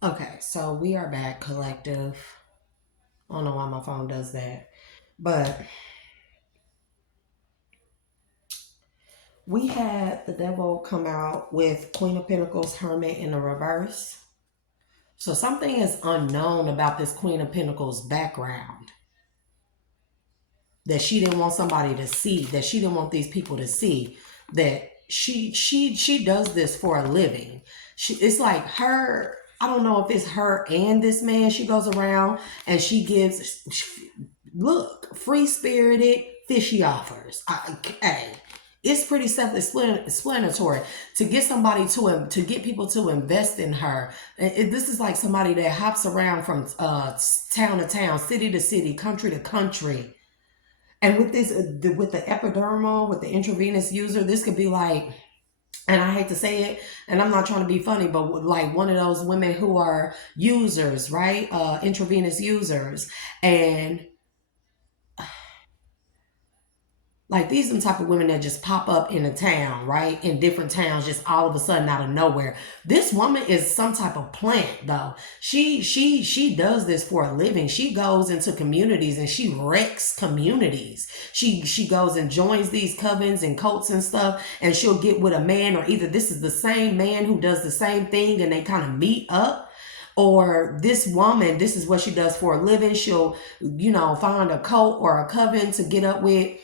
Okay, so we are back, collective. I don't know why my phone does that. But we had the devil come out with Queen of Pentacles, Hermit in the reverse. So something is unknown about this Queen of Pentacles background that she didn't want somebody to see, that she didn't want these people to see, that she does this for a living. It's like her, I don't know if it's her and this man she goes around and she gives, look, free spirited fishy offers. Hey, it's pretty self-explanatory to get somebody to get people to invest in her. This is like somebody that hops around from town to town, city to city, country to country. And with this, with the epidermal, with the intravenous user, this could be like, and I hate to say it, and I'm not trying to be funny, but like one of those women who are users, right? Intravenous users. And like these are the type of women that just pop up in a town, right? In different towns, just all of a sudden out of nowhere. This woman is some type of plant, though. She does this for a living. She goes into communities and she wrecks communities. She goes and joins these covens and cults and stuff, and she'll get with a man, or either this is the same man who does the same thing and they kind of meet up, or this woman, this is what she does for a living. She'll, find a cult or a coven to get up with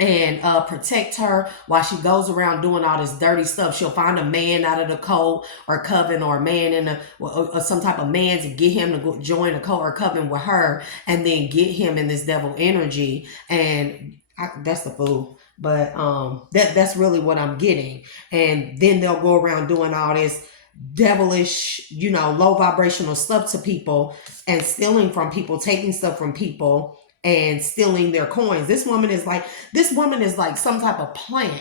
and protect her while she goes around doing all this dirty stuff. She'll find a man out of the cult or coven, or a man in or some type of man to get him to go join a cult or coven with her, and then get him in this devil energy. And that's the fool. But that's really what I'm getting. And then they'll go around doing all this devilish, low vibrational stuff to people and stealing from people, taking stuff from people and stealing their coins. This woman is like some type of plant.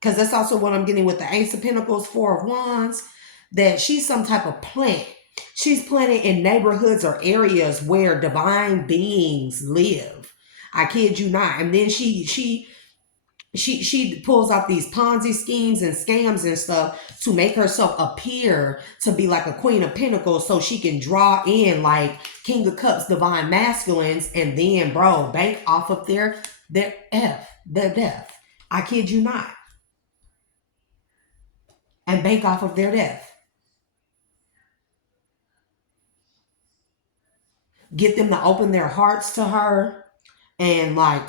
Because that's also what I'm getting with the Ace of Pentacles, Four of Wands, that she's some type of plant. She's planted in neighborhoods or areas where divine beings live. I kid you not. And then she pulls out these Ponzi schemes and scams and stuff to make herself appear to be like a Queen of Pentacles, so she can draw in like King of Cups, divine masculines, and then bank off of their death. I kid you not. And bank off of their death. Get them to open their hearts to her, and like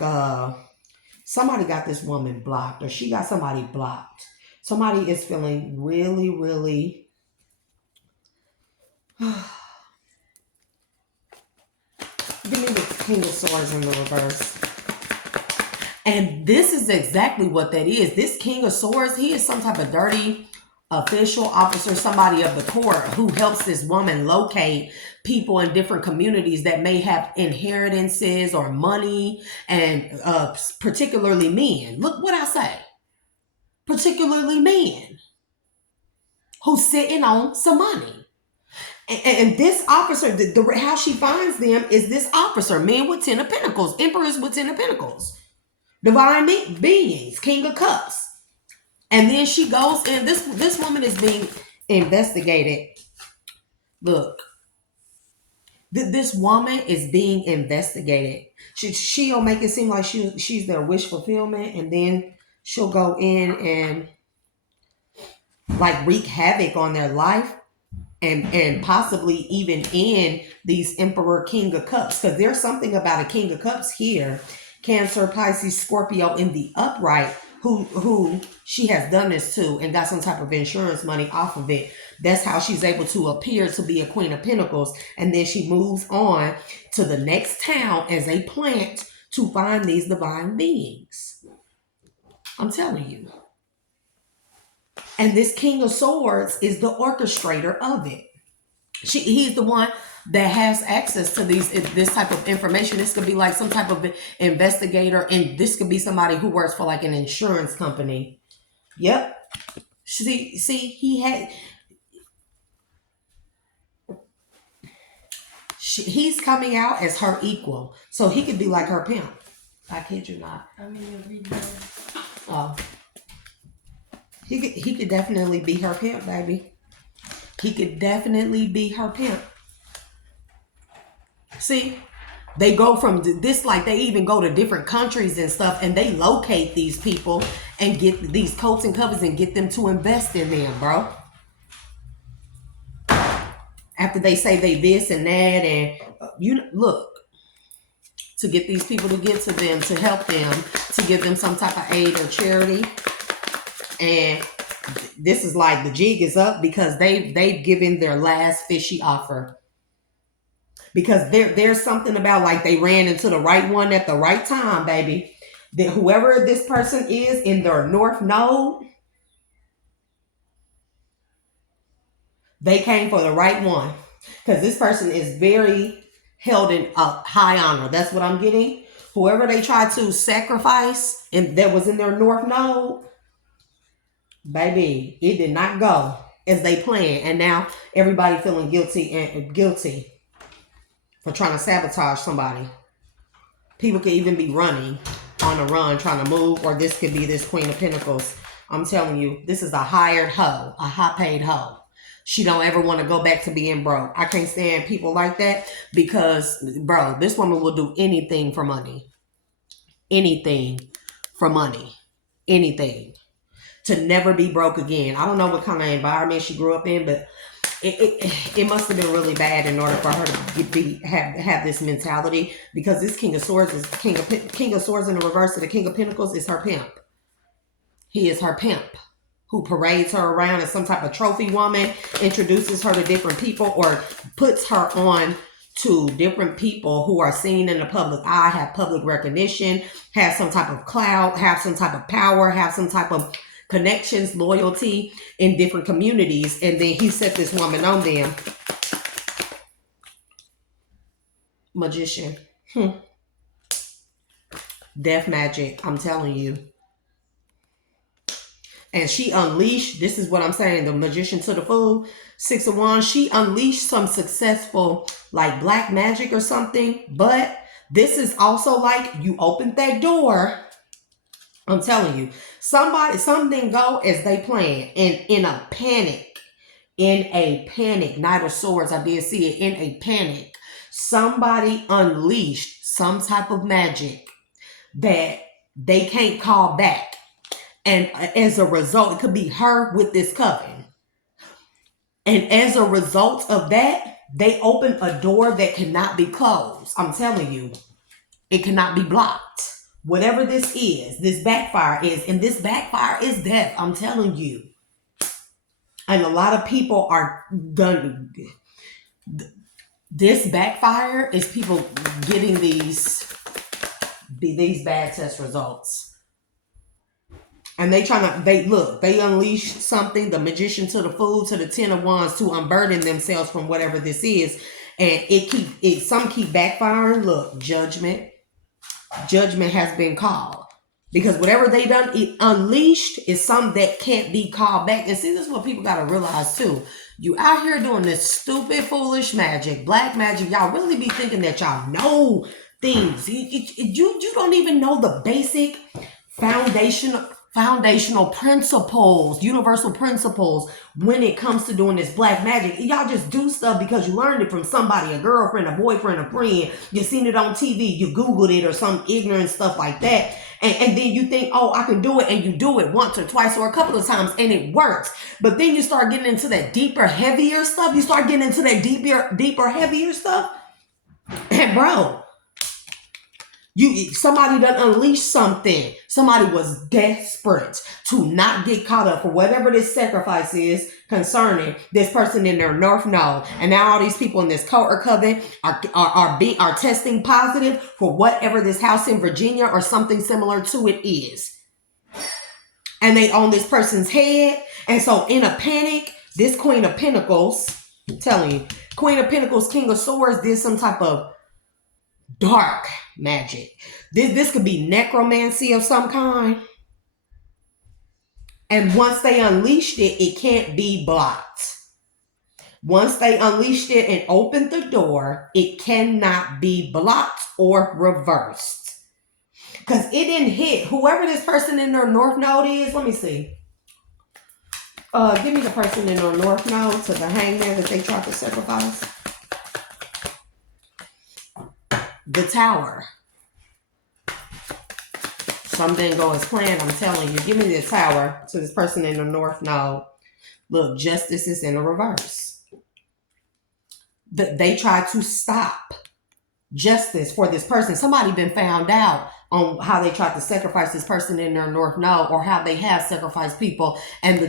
somebody got this woman blocked, or she got somebody blocked. Somebody is feeling really, really. Give me the King of Swords in the reverse. And this is exactly what that is. This King of Swords, he is some type of dirty official, officer, somebody of the court who helps this woman locate people in different communities that may have inheritances or money, and particularly men. Look what I say. Particularly men who's sitting on some money. And this officer, how she finds them is this officer, men with 10 of Pentacles, emperors with 10 of Pentacles, divine beings, King of Cups. And then she goes, and this woman is being investigated. Look, this woman is being investigated. She'll make it seem like she's their wish fulfillment, and then she'll go in and like wreak havoc on their life, and possibly even in these Emperor King of Cups, because there's something about a King of Cups here, Cancer, Pisces, Scorpio in the upright, who she has done this to and got some type of insurance money off of it. That's how she's able to appear to be a Queen of Pentacles, and then she moves on to the next town as a plant to find these divine beings. I'm telling you. And this King of Swords is the orchestrator of it. He's the one that has access to this type of information. This could be like some type of investigator, and this could be somebody who works for like an insurance company. Yep. See, he's coming out as her equal, so he could be like her pimp. I kid you not. Oh, he could definitely be her pimp, baby. He could definitely be her pimp. See? They go from this, like they even go to different countries and stuff, and they locate these people and get these coats and covers and get them to invest in them, bro. After they say they this and that, and you look, to get these people to get to them, to help them, to give them some type of aid or charity. And this is like the jig is up because they've given their last fishy offer. Because there's something about like they ran into the right one at the right time, baby. That whoever this person is in their north node, they came for the right one. Because this person is very held in high honor. That's what I'm getting. Whoever they tried to sacrifice and that was in their north node, baby, it did not go as they planned. And now everybody feeling guilty for trying to sabotage somebody. People could even be running on a run, trying to move, or this could be this Queen of Pentacles. I'm telling you, this is a hired hoe, a high-paid hoe. She don't ever want to go back to being broke. I can't stand people like that because, bro, this woman will do anything for money. Anything for money. Anything. To never be broke again. I don't know what kind of environment she grew up in, but it must have been really bad in order for her to have this mentality, because this King of Swords is King of Swords in the reverse of the King of Pentacles is her pimp. He is her pimp who parades her around as some type of trophy woman, introduces her to different people, or puts her on to different people who are seen in the public eye, have public recognition, have some type of clout, have some type of power, have some type of connections, loyalty in different communities. And then he set this woman on them. Magician. Death magic, I'm telling you. And she unleashed, this is what I'm saying, the Magician to the Fool, 6 of Wands, she unleashed some successful, like black magic or something. But this is also like you opened that door. I'm telling you, something go as they plan. And in a panic, Knight of Swords, I did see it, in a panic. Somebody unleashed some type of magic that they can't call back. And as a result, it could be her with this coven. And as a result of that, they open a door that cannot be closed. I'm telling you, it cannot be blocked. Whatever this is, this backfire is, and this backfire is death. I'm telling you. And a lot of people are done. This backfire is people getting these bad test results. And they unleash something, the Magician to the Fool, to the 10 of Wands, to unburden themselves from whatever this is. And some keep backfiring. Look, judgment has been called. Because whatever they done, it unleashed is something that can't be called back. And see, this is what people got to realize too. You out here doing this stupid, foolish magic, black magic. Y'all really be thinking that y'all know things. You don't even know the basic foundational principles, universal principles when it comes to doing this black magic. Y'all just do stuff because you learned it from somebody, a girlfriend, a boyfriend, a friend. You seen it on TV, you Googled it or some ignorant stuff like that. And then you think, oh, I can do it. And you do it once or twice or a couple of times and it works. But then you start getting into that deeper, heavier stuff. You start getting into that deeper, heavier stuff. And bro, somebody done unleashed something. Somebody was desperate to not get caught up for whatever this sacrifice is concerning this person in their north node. And now all these people in this cult or coven are testing positive for whatever this house in Virginia or something similar to it is. And they own this person's head. And so in a panic, this Queen of Pentacles, I'm telling you, Queen of Pentacles, King of Swords did some type of dark magic. This could be necromancy of some kind. And once they unleashed it, it can't be blocked. Once they unleashed it and opened the door, it cannot be blocked or reversed. Because it didn't hit whoever this person in their north node is. Let me see. Give me the person in the North Node to the hangman that they tried to sacrifice. The Tower. Some didn't go as planned, I'm telling you. Give me the Tower to this person in the North Node. Look, justice is in the reverse. They tried to stop justice for this person. Somebody been found out on how they tried to sacrifice this person in their North Node, or how they have sacrificed people, and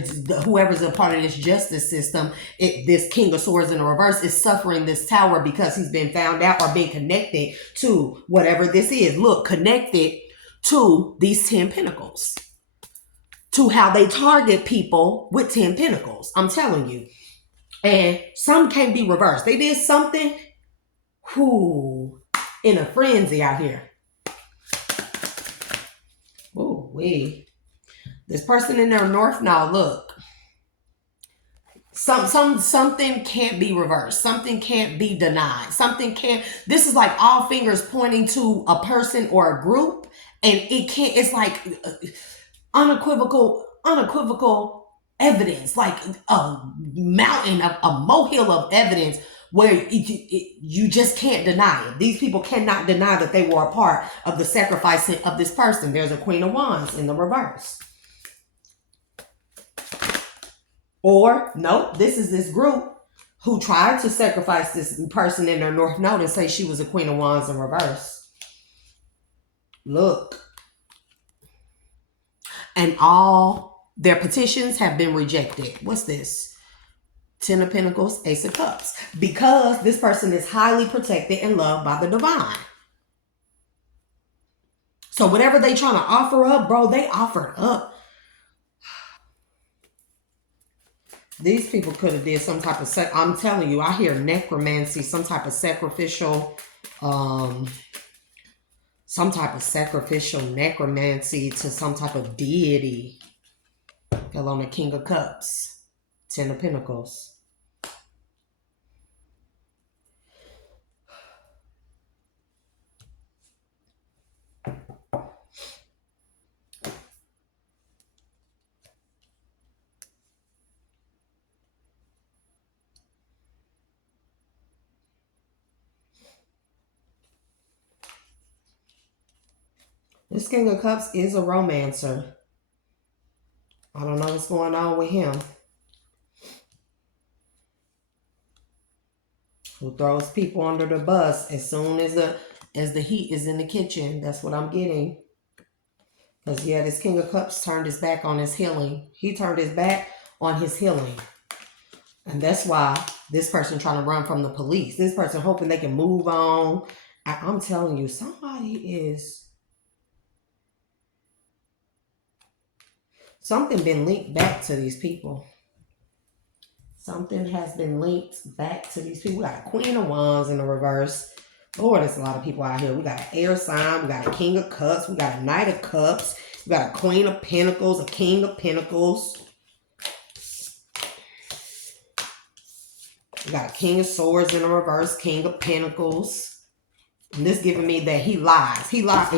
whoever's a part of this justice system, this King of Swords in the reverse is suffering this Tower because he's been found out or been connected to whatever this is. Look, connected to these 10 Pentacles, to how they target people with 10 Pentacles. I'm telling you. And some can't be reversed. They did something in a frenzy out here. Ooh, wee. This person in their North Node, look. Something can't be reversed. Something can't be denied. This is like all fingers pointing to a person or a group, and it's like unequivocal evidence, like a mountain, a molehill of evidence where you just can't deny it. These people cannot deny that they were a part of the sacrificing of this person. There's a Queen of Wands in the reverse. Or, nope, this is this group who tried to sacrifice this person in their North Node and say she was a Queen of Wands in reverse. Look. And all their petitions have been rejected. What's this? 10 of Pentacles, Ace of Cups. Because this person is highly protected and loved by the divine. So whatever they trying to offer up, bro, they offered up. These people could have did some type of, I'm telling you, I hear necromancy, some type of sacrificial, necromancy to some type of deity. Fell on the King of Cups, 10 of Pentacles. This King of Cups is a romancer. I don't know what's going on with him. Who throws people under the bus as soon as the heat is in the kitchen. That's what I'm getting. Because, yeah, this King of Cups turned his back on his healing. He turned his back on his healing. And that's why this person trying to run from the police. This person hoping they can move on. I'm telling you, something been linked back to these people. Something has been linked back to these people. We got a Queen of Wands in the reverse. Lord, there's a lot of people out here. We got an air sign. We got a King of Cups. We got a Knight of Cups. We got a Queen of Pentacles, a King of Pentacles. We got a King of Swords in the reverse, King of Pentacles. And this giving me that he lies. He lies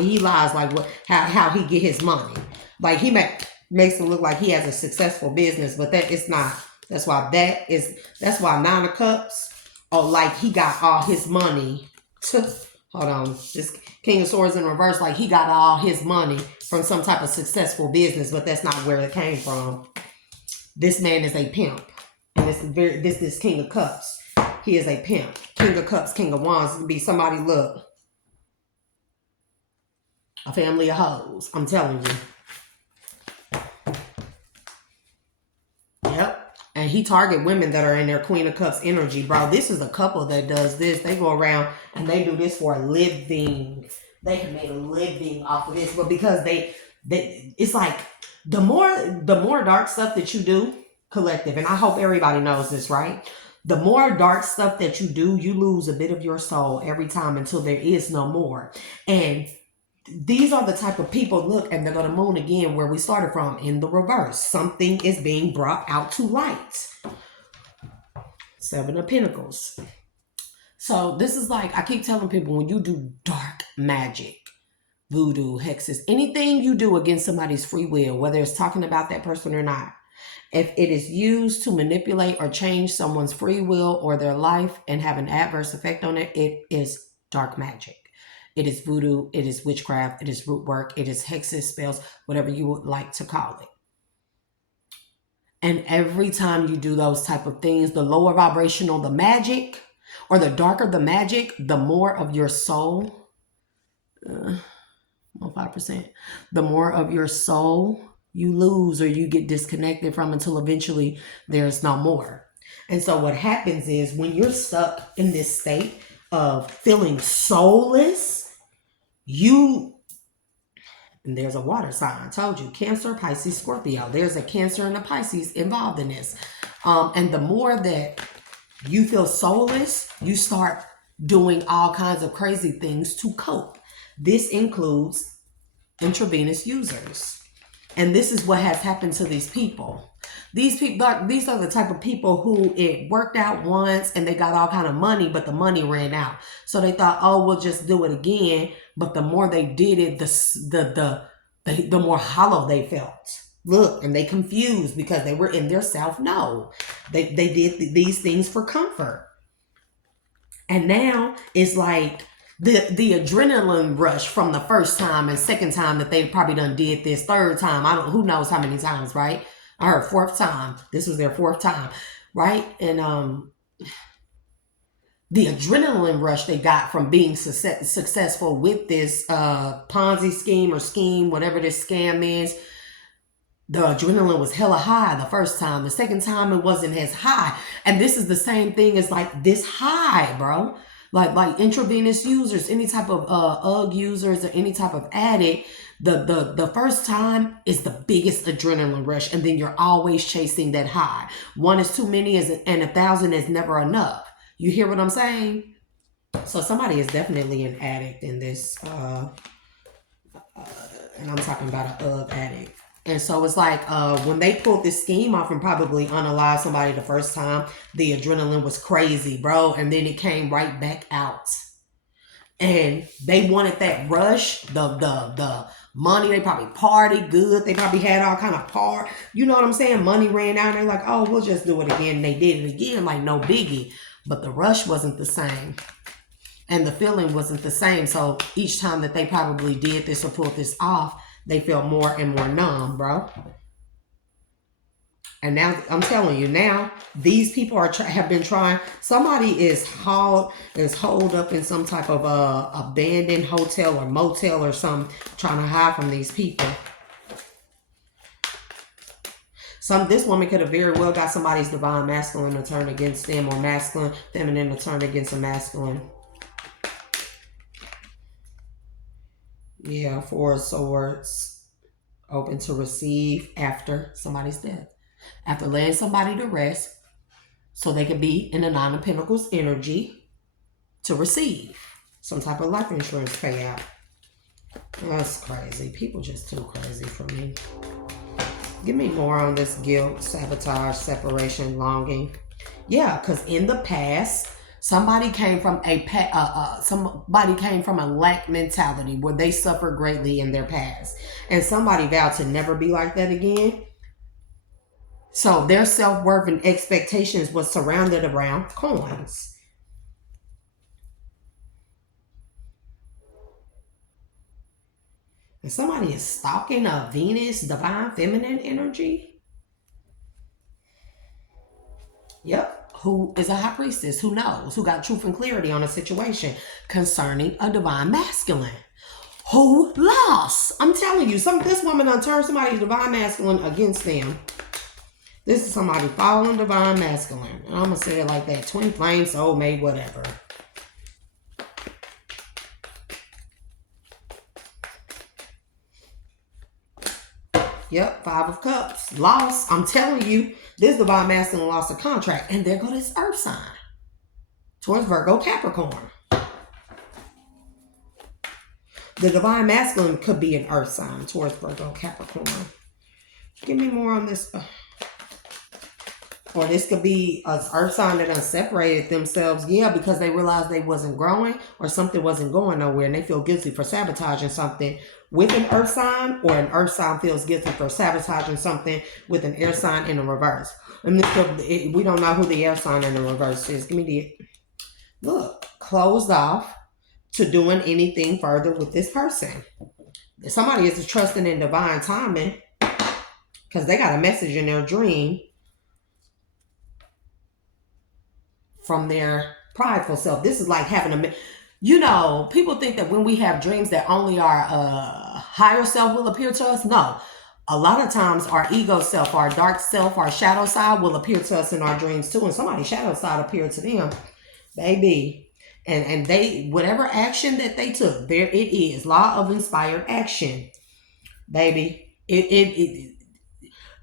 like how he get his money. Like he makes it look like he has a successful business, but that it's not. That's why 9 of Cups, or like he got all his money hold on, this King of Swords in reverse, like he got all his money from some type of successful business, but that's not where it came from. This man is a pimp. And this King of Cups, he is a pimp. King of Cups, King of Wands, it can be somebody, look, a family of hoes. I'm telling you. Yep. And he target women that are in their Queen of Cups energy, bro. This is a couple that does this. They go around and they do this for a living. They can make a living off of this. But because they it's like the more dark stuff that you do, collective, and I hope everybody knows this, right? The more dark stuff that you do, you lose a bit of your soul every time until there is no more. And these are the type of people, look, and they're going to moon again where we started from, in the reverse. Something is being brought out to light. 7 of Pentacles. So this is like, I keep telling people, when you do dark magic, voodoo, hexes, anything you do against somebody's free will, whether it's talking about that person or not, If it is used to manipulate or change someone's free will or their life and have an adverse effect on it, it is dark magic. It is voodoo, it is witchcraft, it is root work, it is hexes, spells, whatever you would like to call it. And every time you do those type of things, the lower vibrational the magic, or the darker the magic, the more of your soul, 5%, the more of your soul you lose or you get disconnected from until eventually there's no more. And so what happens is when you're stuck in this state of feeling soulless, and there's a water sign. I told you, Cancer, Pisces, Scorpio. There's a Cancer and a Pisces involved in this. And the more that you feel soulless, you start doing all kinds of crazy things to cope. This includes intravenous users. And this is what has happened to these people. These are the type of people who it worked out once and they got all kind of money, but the money ran out. So they thought, oh, we'll just do it again. But the more they did it, the more hollow they felt. Look, and they confused because they were in their self. No, they did these things for comfort. And now it's like the adrenaline rush from the first time and second time that they probably done did this, third time. Who knows how many times, right? I heard fourth time. This was their fourth time, right? And the adrenaline rush they got from being successful with this Ponzi scheme, whatever this scam is, the adrenaline was hella high the first time. The second time it wasn't as high. And this is the same thing as like this high, bro. Like intravenous users, any type of UGG users or any type of addict, the first time is the biggest adrenaline rush, and then you're always chasing that high. One is too many, and 1,000 is never enough. You hear what I'm saying? So somebody is definitely an addict in this, and I'm talking about an UGG addict. And so it's like when they pulled this scheme off and probably unalived somebody the first time, the adrenaline was crazy, bro. And then it came right back out. And they wanted that rush, the money. They probably partied good. They probably had all kind of part. You know what I'm saying? Money ran out. And they're like, oh, we'll just do it again. And they did it again, like no biggie. But the rush wasn't the same. And the feeling wasn't the same. So each time that they probably did this or pulled this off, they feel more and more numb, bro. And now, I'm telling you, now these people have been trying. Somebody is holed up in some type of abandoned hotel or motel or something, trying to hide from these people. This woman could have very well got somebody's divine masculine to turn against them, or masculine feminine to turn against a masculine. Yeah, 4 of Swords, open to receive after somebody's death. After laying somebody to rest, so they could be in the Nine of Pentacles energy to receive some type of life insurance payout. That's crazy. People just too crazy for me. Give me more on this guilt, sabotage, separation, longing. Yeah, because in the past, somebody came from a lack mentality where they suffered greatly in their past. And somebody vowed to never be like that again. So their self-worth and expectations was surrounded around coins. And somebody is stalking a Venus, divine feminine energy. Yep. Who is a high priestess, who knows, who got truth and clarity on a situation concerning a divine masculine. Who lost? I'm telling you, this woman done turned somebody's divine masculine against them. This is somebody following divine masculine. And I'm going to say it like that. Twin flame, soulmate, whatever. Yep, 5 of Cups. Lost. I'm telling you, this divine masculine lost a contract. And there go this earth sign. Towards Virgo, Capricorn. The divine masculine could be an earth sign towards Virgo, Capricorn. Give me more on this. Or this could be an earth sign that done separated themselves, yeah, because they realized they wasn't growing or something wasn't going nowhere and they feel guilty for sabotaging something with an earth sign, or an earth sign feels guilty for sabotaging something with an air sign in the reverse. And we don't know who the air sign in the reverse is. Give me the look. Closed off to doing anything further with this person. Somebody is trusting in divine timing because they got a message in their dream from their prideful self. This is like having people think that when we have dreams that only our higher self will appear to us. No. A lot of times our ego self, our dark self, our shadow side will appear to us in our dreams too. And somebody's shadow side appeared to them, baby. And they, whatever action that they took, there it is. Law of inspired action, baby.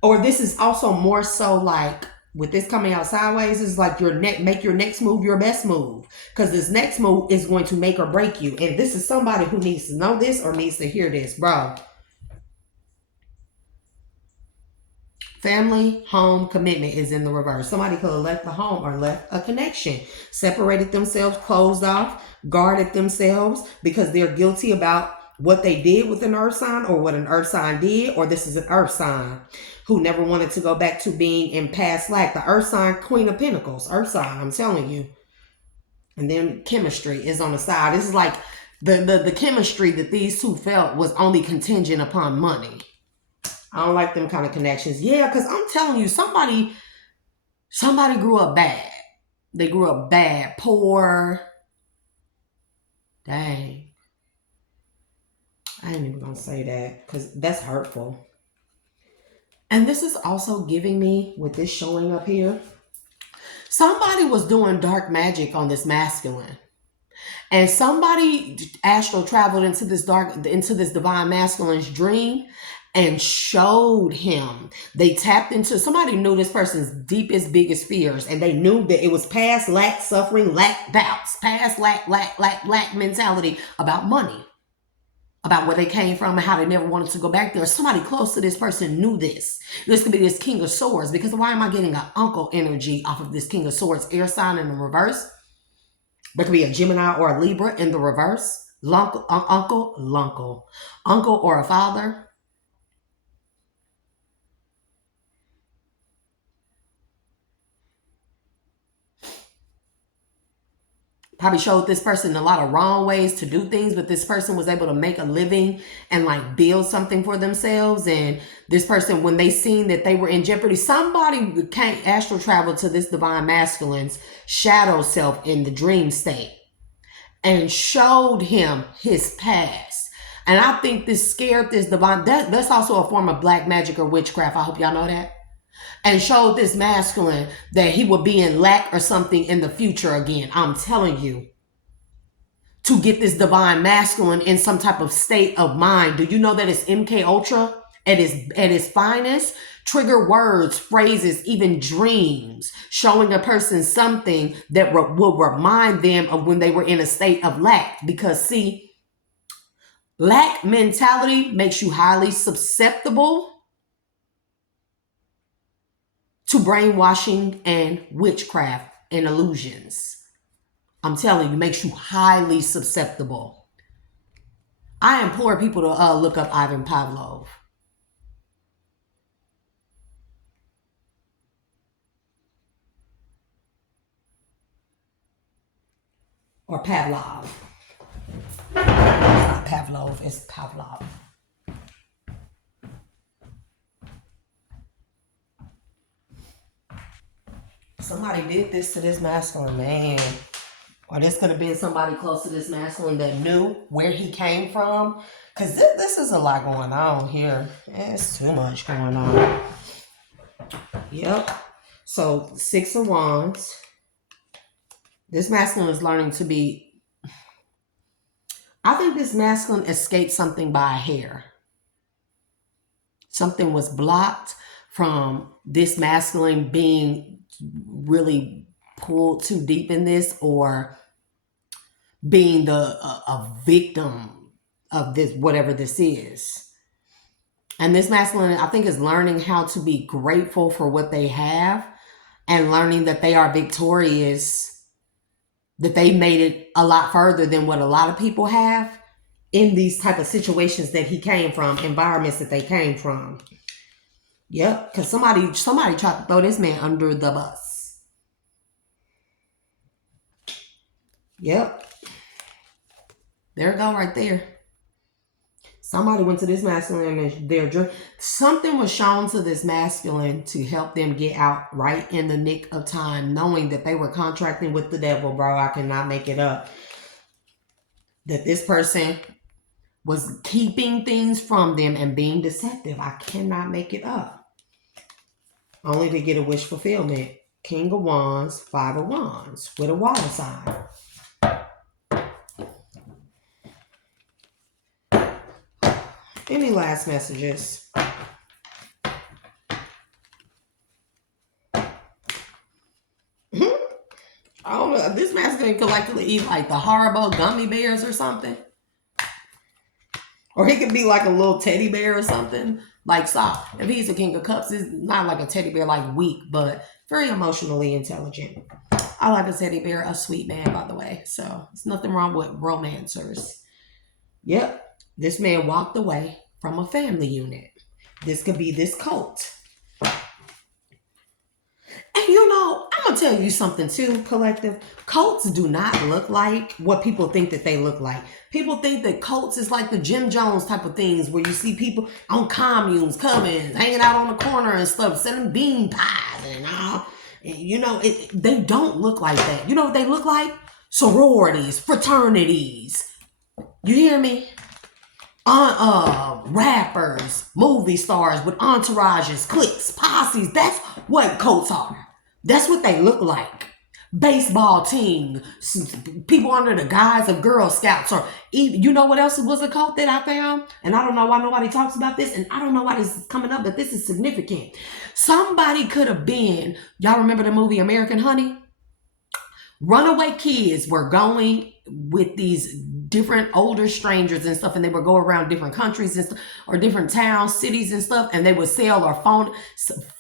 Or this is also more so like, with this coming out sideways, is like make your next move your best move. Because this next move is going to make or break you. And this is somebody who needs to know this or needs to hear this, bro. Family, home, commitment is in the reverse. Somebody could have left the home or left a connection, separated themselves, closed off, guarded themselves because they're guilty about what they did with an earth sign or what an earth sign did, or this is an earth sign who never wanted to go back to being in past life. The earth sign, Queen of Pentacles, earth sign, I'm telling you. And then chemistry is on the side. This is like the chemistry that these two felt was only contingent upon money. I don't like them kind of connections. Yeah, because I'm telling you, somebody grew up bad. They grew up bad, poor. Dang. I ain't even going to say that because that's hurtful. And this is also giving me, with this showing up here, somebody was doing dark magic on this masculine. And somebody astral traveled into this divine masculine's dream and showed him. They tapped into, somebody knew this person's deepest, biggest fears, and they knew that it was past lack, suffering, lack, doubts, past lack mentality about money, about where they came from and how they never wanted to go back there. Somebody close to this person knew this. This could be this King of Swords, because why am I getting an uncle energy off of this King of Swords air sign in the reverse? There could be a Gemini or a Libra in the reverse. Uncle or a father. Probably showed this person a lot of wrong ways to do things, but this person was able to make a living and like build something for themselves. And this person, when they seen that they were in jeopardy, somebody came astral travel to this divine masculine's shadow self in the dream state and showed him his past. And I think this scared this divine, that's also a form of black magic or witchcraft. I hope y'all know that. And showed this masculine that he would be in lack or something in the future again. I'm telling you. To get this divine masculine in some type of state of mind. Do you know that it's MK Ultra at its finest? Trigger words, phrases, even dreams, showing a person something that will remind them of when they were in a state of lack. Because see, lack mentality makes you highly susceptible to brainwashing and witchcraft and illusions. I'm telling you, makes you highly susceptible. I implore people to look up Ivan Pavlov. Or Pavlov. It's not Pavlov, it's Pavlov. Somebody did this to this masculine, man. Or this could have been somebody close to this masculine that knew where he came from. Because this is a lot going on here. It's too much going on. Yep. So, 6 of Wands. This masculine is learning to be... I think this masculine escaped something by a hair. Something was blocked from this masculine being really pulled too deep in this, or being a victim of this, whatever this is. And this masculine, I think, is learning how to be grateful for what they have. and learning that they are victorious, that they made it a lot further than what a lot of people have in these type of situations that he came from, environments that they came from. Yep, because somebody tried to throw this man under the bus. Yep. There it go right there. Somebody went to this masculine and something was shown to this masculine to help them get out right in the nick of time, knowing that they were contracting with the devil, bro. I cannot make it up. That this person was keeping things from them and being deceptive. I cannot make it up. Only to get a wish fulfillment. King of Wands, Five of Wands with a water sign. Any last messages? I don't know. This man's going to collectively eat like the horrible gummy bears or something. Or he could be like a little teddy bear or something. Like, stop. If he's a King of Cups, it's not like a teddy bear, like weak, but very emotionally intelligent. I like a teddy bear, a sweet man, by the way. So, there's nothing wrong with romancers. Yep. This man walked away from a family unit. This could be this cult. And you know, I'm going to tell you something too, collective. Cults do not look like what people think that they look like. People think that cults is like the Jim Jones type of things where you see people on communes, covens, hanging out on the corner and stuff, selling bean pies and all. And you know, they don't look like that. You know what they look like? Sororities, fraternities. You hear me? Rappers, movie stars with entourages, cliques, posses. That's what cults are. That's what they look like. Baseball team, people under the guise of Girl Scouts, or even, you know what else was a cult that I found? And I don't know why nobody talks about this, and I don't know why this is coming up, but this is significant. Somebody could have been, y'all remember the movie American Honey? Runaway kids were going with these different older strangers and stuff, and they would go around different countries and stuff, or different towns, cities and stuff, and they would sell or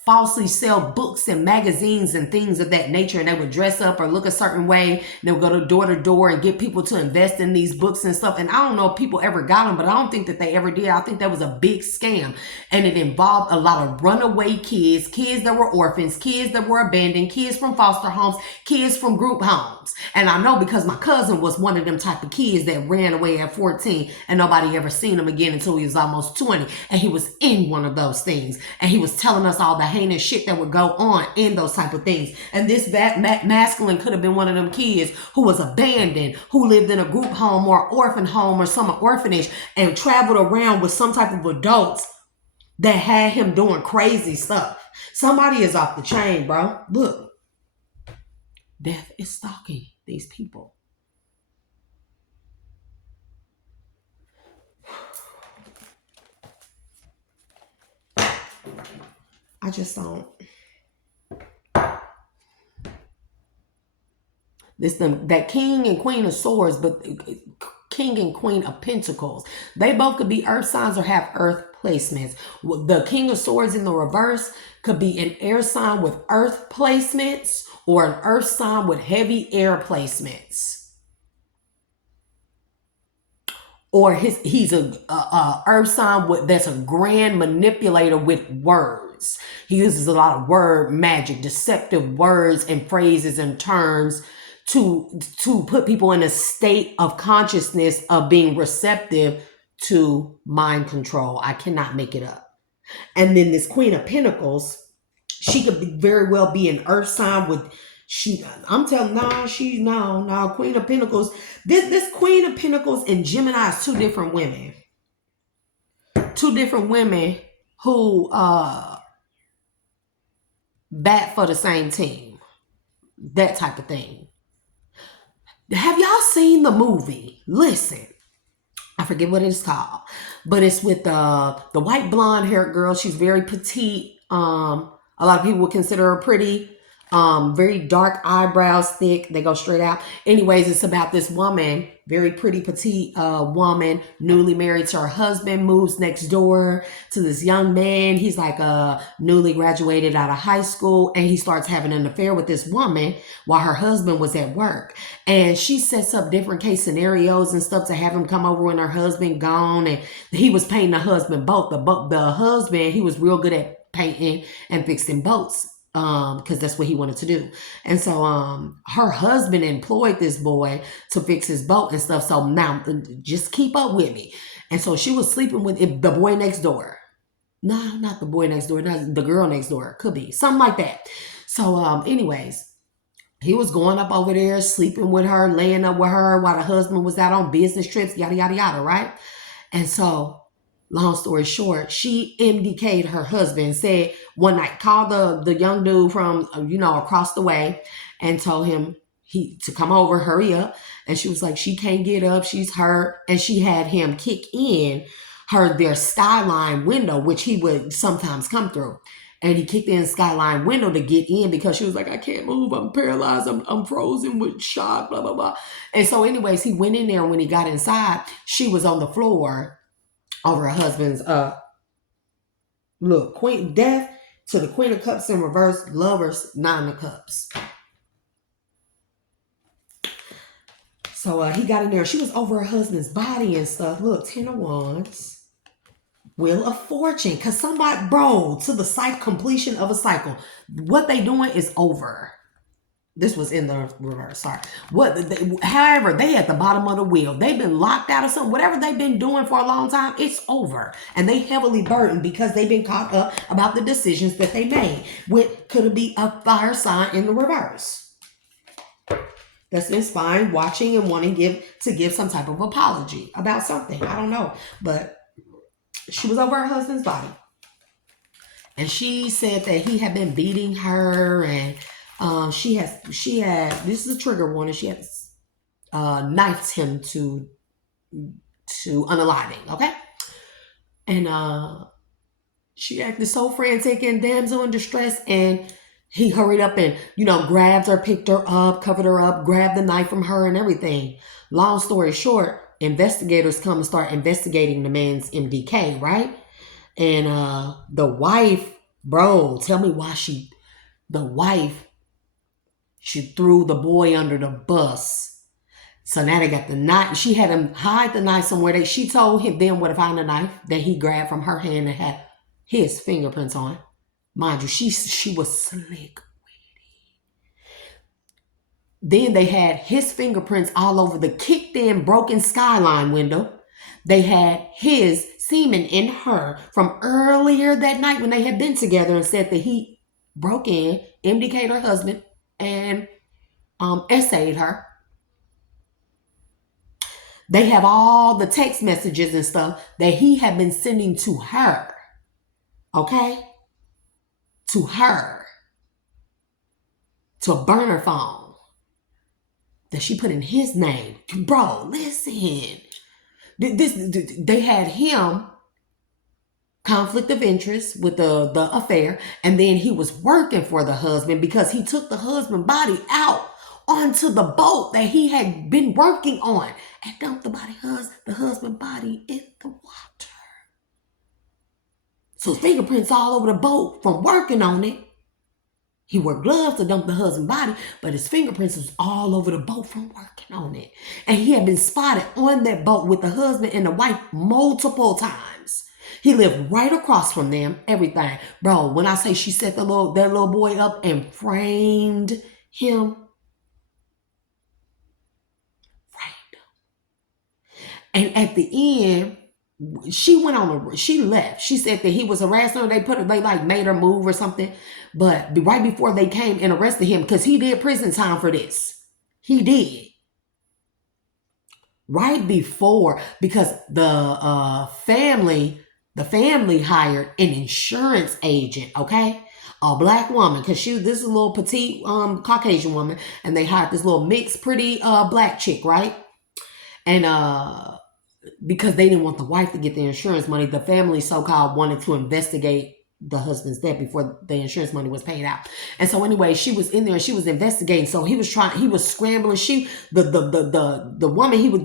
falsely sell books and magazines and things of that nature, and they would dress up or look a certain way, and they would go to door and get people to invest in these books and stuff. And I don't know if people ever got them, but I don't think that they ever did. I think that was a big scam, and it involved a lot of runaway kids, kids that were orphans, kids that were abandoned, kids from foster homes, kids from group homes. And I know because my cousin was one of them type of kids that ran away at 14 and nobody ever seen him again until he was almost 20, and he was in one of those things, and he was telling us all the heinous shit that would go on in those type of things. And this masculine could have been one of them kids who was abandoned, who lived in a group home or orphan home or some orphanage, and traveled around with some type of adults that had him doing crazy stuff. Somebody is off the chain, bro. Look, death is stalking these people. I just don't. That King and Queen of Swords, but King and Queen of Pentacles, they both could be earth signs or have earth placements. The King of Swords in the reverse could be an air sign with earth placements or an earth sign with heavy air placements. Or he's a earth sign that's a grand manipulator with words. He uses a lot of word magic, deceptive words and phrases and terms to put people in a state of consciousness of being receptive to mind control. I cannot make it up. And then this Queen of Pentacles, she could very well be an earth sign with Queen of Pentacles. This Queen of Pentacles and Gemini is two different women. Two different women who bat for the same team. That type of thing. Have y'all seen the movie? Listen. I forget what it's called. But it's with the white blonde haired girl. She's very petite. A lot of people would consider her pretty. Very dark eyebrows, thick. They go straight out. Anyways, it's about this woman, very pretty petite woman, newly married to her husband, moves next door to this young man. He's like newly graduated out of high school, and he starts having an affair with this woman while her husband was at work. And she sets up different case scenarios and stuff to have him come over when her husband gone. And he was painting the husband boat. The husband, he was real good at painting and fixing boats, because that's what he wanted to do. And so her husband employed this boy to fix his boat and stuff. So now just keep up with me. And so she was sleeping with the boy next door. No, not the boy next door, not the girl next door. Could be something like that. So anyways, he was going up over there, sleeping with her, laying up with her while the husband was out on business trips, yada yada yada, right? And so long story short, she MDK'd her husband, said one night, called the young dude from, across the way and told him to come over, hurry up. And she was like, she can't get up, she's hurt. And she had him kick in their skyline window, which he would sometimes come through. And he kicked in the skyline window to get in because she was like, I can't move, I'm paralyzed, I'm frozen with shock, blah, blah, blah. And so anyways, he went in there. When he got inside, she was on the floor over her husband's Queen Death to the Queen of Cups in reverse, Lovers, Nine of Cups. So he got in there. She was over her husband's body and stuff. Look, Ten of Wands, Wheel of Fortune. Because somebody, to the completion of a cycle. What they doing is over. This was in the reverse, sorry. However, they at the bottom of the wheel. They've been locked out of something. Whatever they've been doing for a long time, it's over. And they heavily burdened because they've been caught up about the decisions that they made. What could it be? A fire sign in the reverse. That's inspiring, watching, and wanting to give some type of apology about something. I don't know. But she was over her husband's body. And she said that he had been beating her, and she had, this is a trigger warning, she had knifed him to unaliving, okay? And she acted so frantic and damsel in distress, and he hurried up and, grabbed her, picked her up, covered her up, grabbed the knife from her and everything. Long story short, investigators come and start investigating the man's MDK, right? And the wife, tell me why she threw the boy under the bus. So now they got the knife. She had him hide the knife somewhere. She told him then where to find the knife that he grabbed from her hand and had his fingerprints on. Mind you, she was slick. Then they had his fingerprints all over the kicked in broken skyline window. They had his semen in her from earlier that night when they had been together, and said that he broke in, MDK'd her husband, and essayed her. They have all the text messages and stuff that he had been sending to her. Okay? To her. To a burner phone that she put in his name. Bro, listen. They had him conflict of interest with the affair, and then he was working for the husband because he took the husband body out onto the boat that he had been working on and dumped the husband body in the water. So fingerprints all over the boat from working on it. He wore gloves to dump the husband body, but his fingerprints was all over the boat from working on it. And he had been spotted on that boat with the husband and the wife multiple times. He lived right across from them, everything. Bro, when I say she set that little boy up and framed him. And at the end, she left. She said that he was harassing her. They made her move or something. But right before they came and arrested him, because he did prison time for this. He did. Right before, because the family hired an insurance agent, okay? A black woman, because this is a little petite Caucasian woman, and they hired this little mixed, pretty black chick, right? And because they didn't want the wife to get the insurance money, the family so-called wanted to investigate the husband's death before the insurance money was paid out. And so anyway, she was in there and she was investigating. So he was scrambling. The woman, he was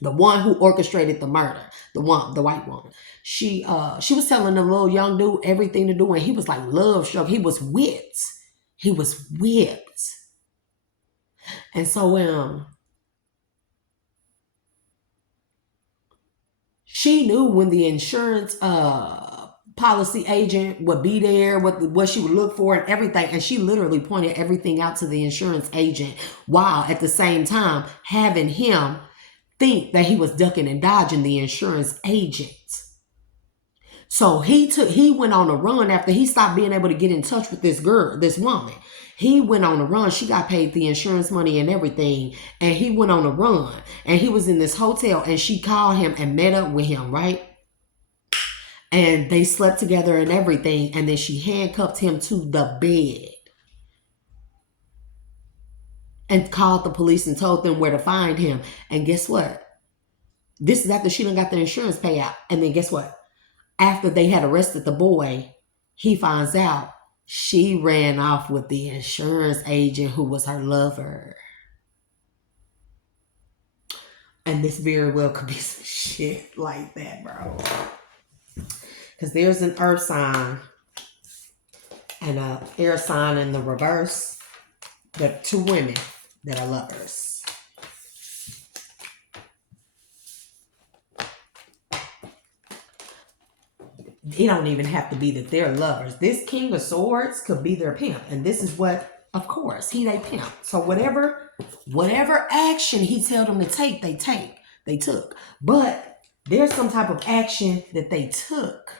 the one who orchestrated the murder, the white woman. She was telling the little young dude everything to do, and he was like love struck. He was whipped. He was whipped. And so she knew when the insurance policy agent would be there, what she would look for and everything. And she literally pointed everything out to the insurance agent while at the same time having him think that he was ducking and dodging the insurance agent. So he went on a run after he stopped being able to get in touch with this woman. He went on a run. She got paid the insurance money and everything. And he went on a run. And he was in this hotel and she called him and met up with him, right? And they slept together and everything. And then she handcuffed him to the bed. And called the police and told them where to find him. And guess what? This is after she done got the insurance payout. And then guess what? After they had arrested the boy, he finds out she ran off with the insurance agent who was her lover. And this very well could be some shit like that, bro. Because there's an earth sign and an air sign in the reverse. The two women that are lovers. It don't even have to be that they're lovers. This King of Swords could be their pimp. And this is what, of course, he they pimp. So whatever action he tell them to take, they took. But there's some type of action that they took